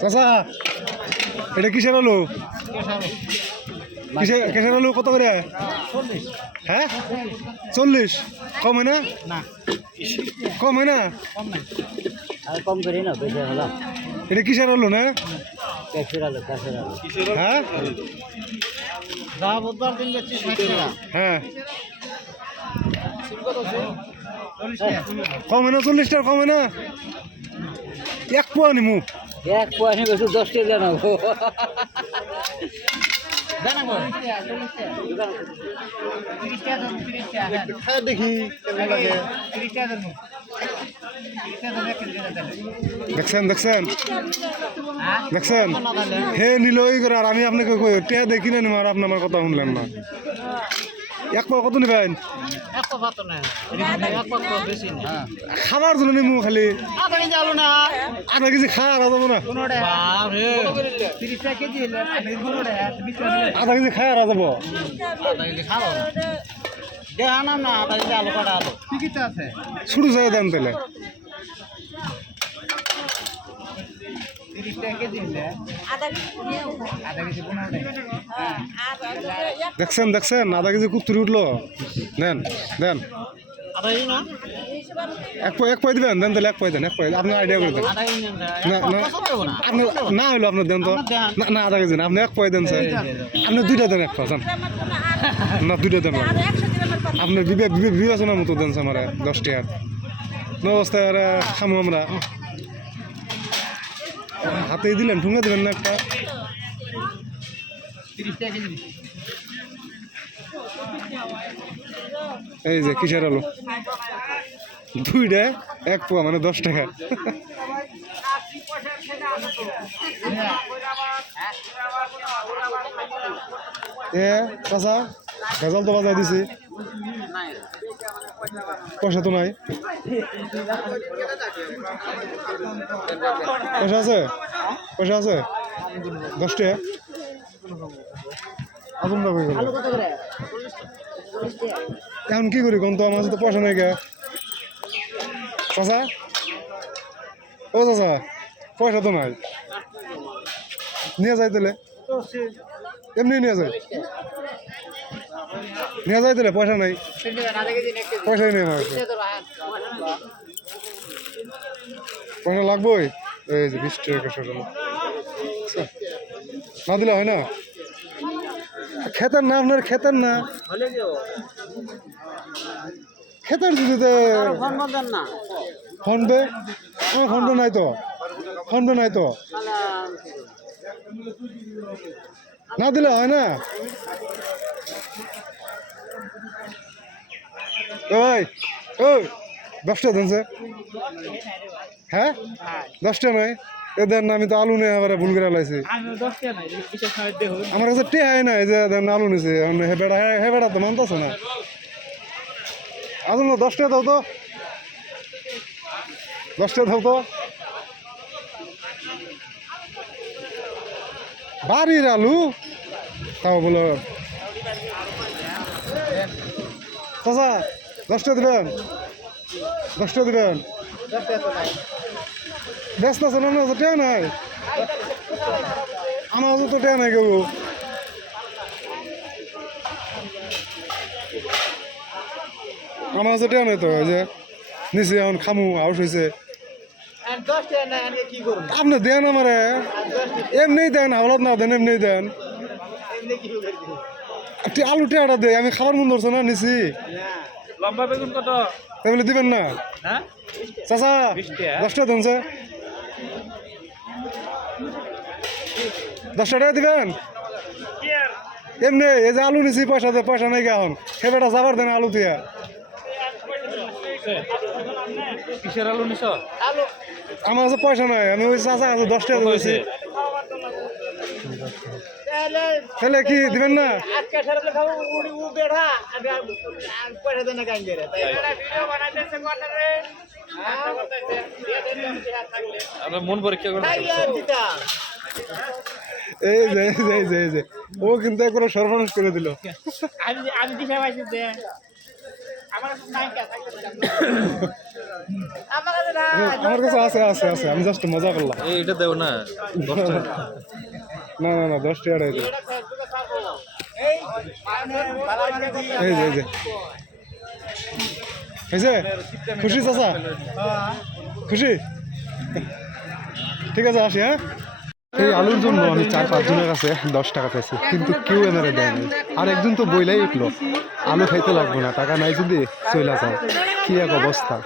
চাচা এটা কিসের আলু? কিসের আলু কত করে? হ্যাঁ 40 কম হয় না? কম হয় না? কম করি না বেশি হলো। এটা কিসের আলু না? ক্যাশের আলু হ্যাঁ বুধবার দিন বেচছি 60 টাকা। হ্যাঁ কমে না 40 টাকা কমে না? এক পোয়া নিমু। এক পোয়া নিবে একটু 10 টাকা জানাবো। দেখি দেখছেন দেখছেন দেখছেন হে নিল ওই করে আর আমি আপনাকে কই টেয়া দেখি না নিম আর আপনি আমার কথা শুনলেন না। এক পা কত নিবেন? খাবার জন্য নিমু খালি আধা কেজি খাওয়া যাবো না? আধা কেজি খাওয়া যাবো? শুরু যায় দাম তাহলে দেখছেন দেখছেন আধা কেজি কুত্তুরি উঠলো। দেন দেন এক পাই দিবেন দেন তাহলে এক পাই দেন এক পাই আপনার আইডিয়া করে দেন। না না আপনার না হইলো আপনার দেন তো না না আধা কেজি না আপনি এক পাই দেন স্যার আপনি দুইটা দেন এক পা যান না দুইটা দেন আপনার বিবেচনার মতো দেন আমার 10 টাকা অবস্থায় আর খামো আমরা হাতে দিলেন ঠুঙ্গা দেবেন না একটা? এই যে কিসের আলু দুইটা এক পোয়া মানে 10 টাকা। এ চাচা ভেজাল তো বাজাই দিছি পয়সা তো নাই। পয়সা আছে পয়সা আছে 10 টাকা আসুন না এখন কি করি কোন তো আমার তো পয়সা নাই গে চাচা ও চাচা পয়সা তো নাই নিয়ে যাই তাহলে এমনি নিয়ে যাই তাহলে পয়সা নাই পয়সাই নেই আমার পয়সা লাগবেই এই যে 20 টাকা না দিলে হয় না খেতেন না আপনার খেতেন না খেতের যদি ফোনপে আমার ফোনপে নাই তো ফোনপে নাই তো না দিলে হয় না। ওই ওই 10 টাকা দেন স্যার হ্যাঁ 10 টাকা নয় এ দেন আমি তো আলু নিয়ে আবার ভুল করে লাইছি আমার কাছে টেহাই না এই যে দেন আলু নিছে হে বেড়া তো মানতেছে না আসুন না 10 টাকা দাও তো 10 টাকা দাও তো বাড়ির আলু তাও বলো চাচা 10 টাকা দেবেন 10 টাকা দেবেন ব্যস্ত আছে না টেয়া নাই আমার তো টেয়া নাই কেউ আমার কাছে টেয়া নাই তো যে নিচে এখন খামু আউট হয়েছে আপনি দেন আমারে এমনি দেন হাওলাত না দেন এমনি দেন আলু টেয়াটা দে আমি খাবার মন ধরছে না নিছি লম্বা বেগুন কত তাহলে দিবেন না চাচা 10 টাকা দেন স্যার 10 টাকা দিবেন এমনি এই যে আলু নিছি পয়সা নাই এখন সে বেটা যাবার দেন আলু দিয়া কিসের আলু নিছ আমার কাছে পয়সা নাই আমি ওই চাচা কাছে 10 টাকা দিয়েছি তাহলে কি দিবেন না মন পরীক্ষা করে এই যে ও কিন্তু একবার সর্বনাশ করে দিল। আমার কাছে আছে আছে আছে আমি জাস্ট মজা করলাম এইটা দেও না 10 টাকা না না না 10 টাকা এই যে এই যে খুশি চাচা খুশি ঠিক আছে আসি হ্যাঁ এই আলুর জন্য আমি 4-5 জনের কাছে 10 টাকা পেয়েছি কিন্তু কেউ এনারে দেয়নি আর একজন তো বইলাই উঠলো আলু খাইতে লাগবো না টাকা নাই যদি চলে যাও কি এক অবস্থা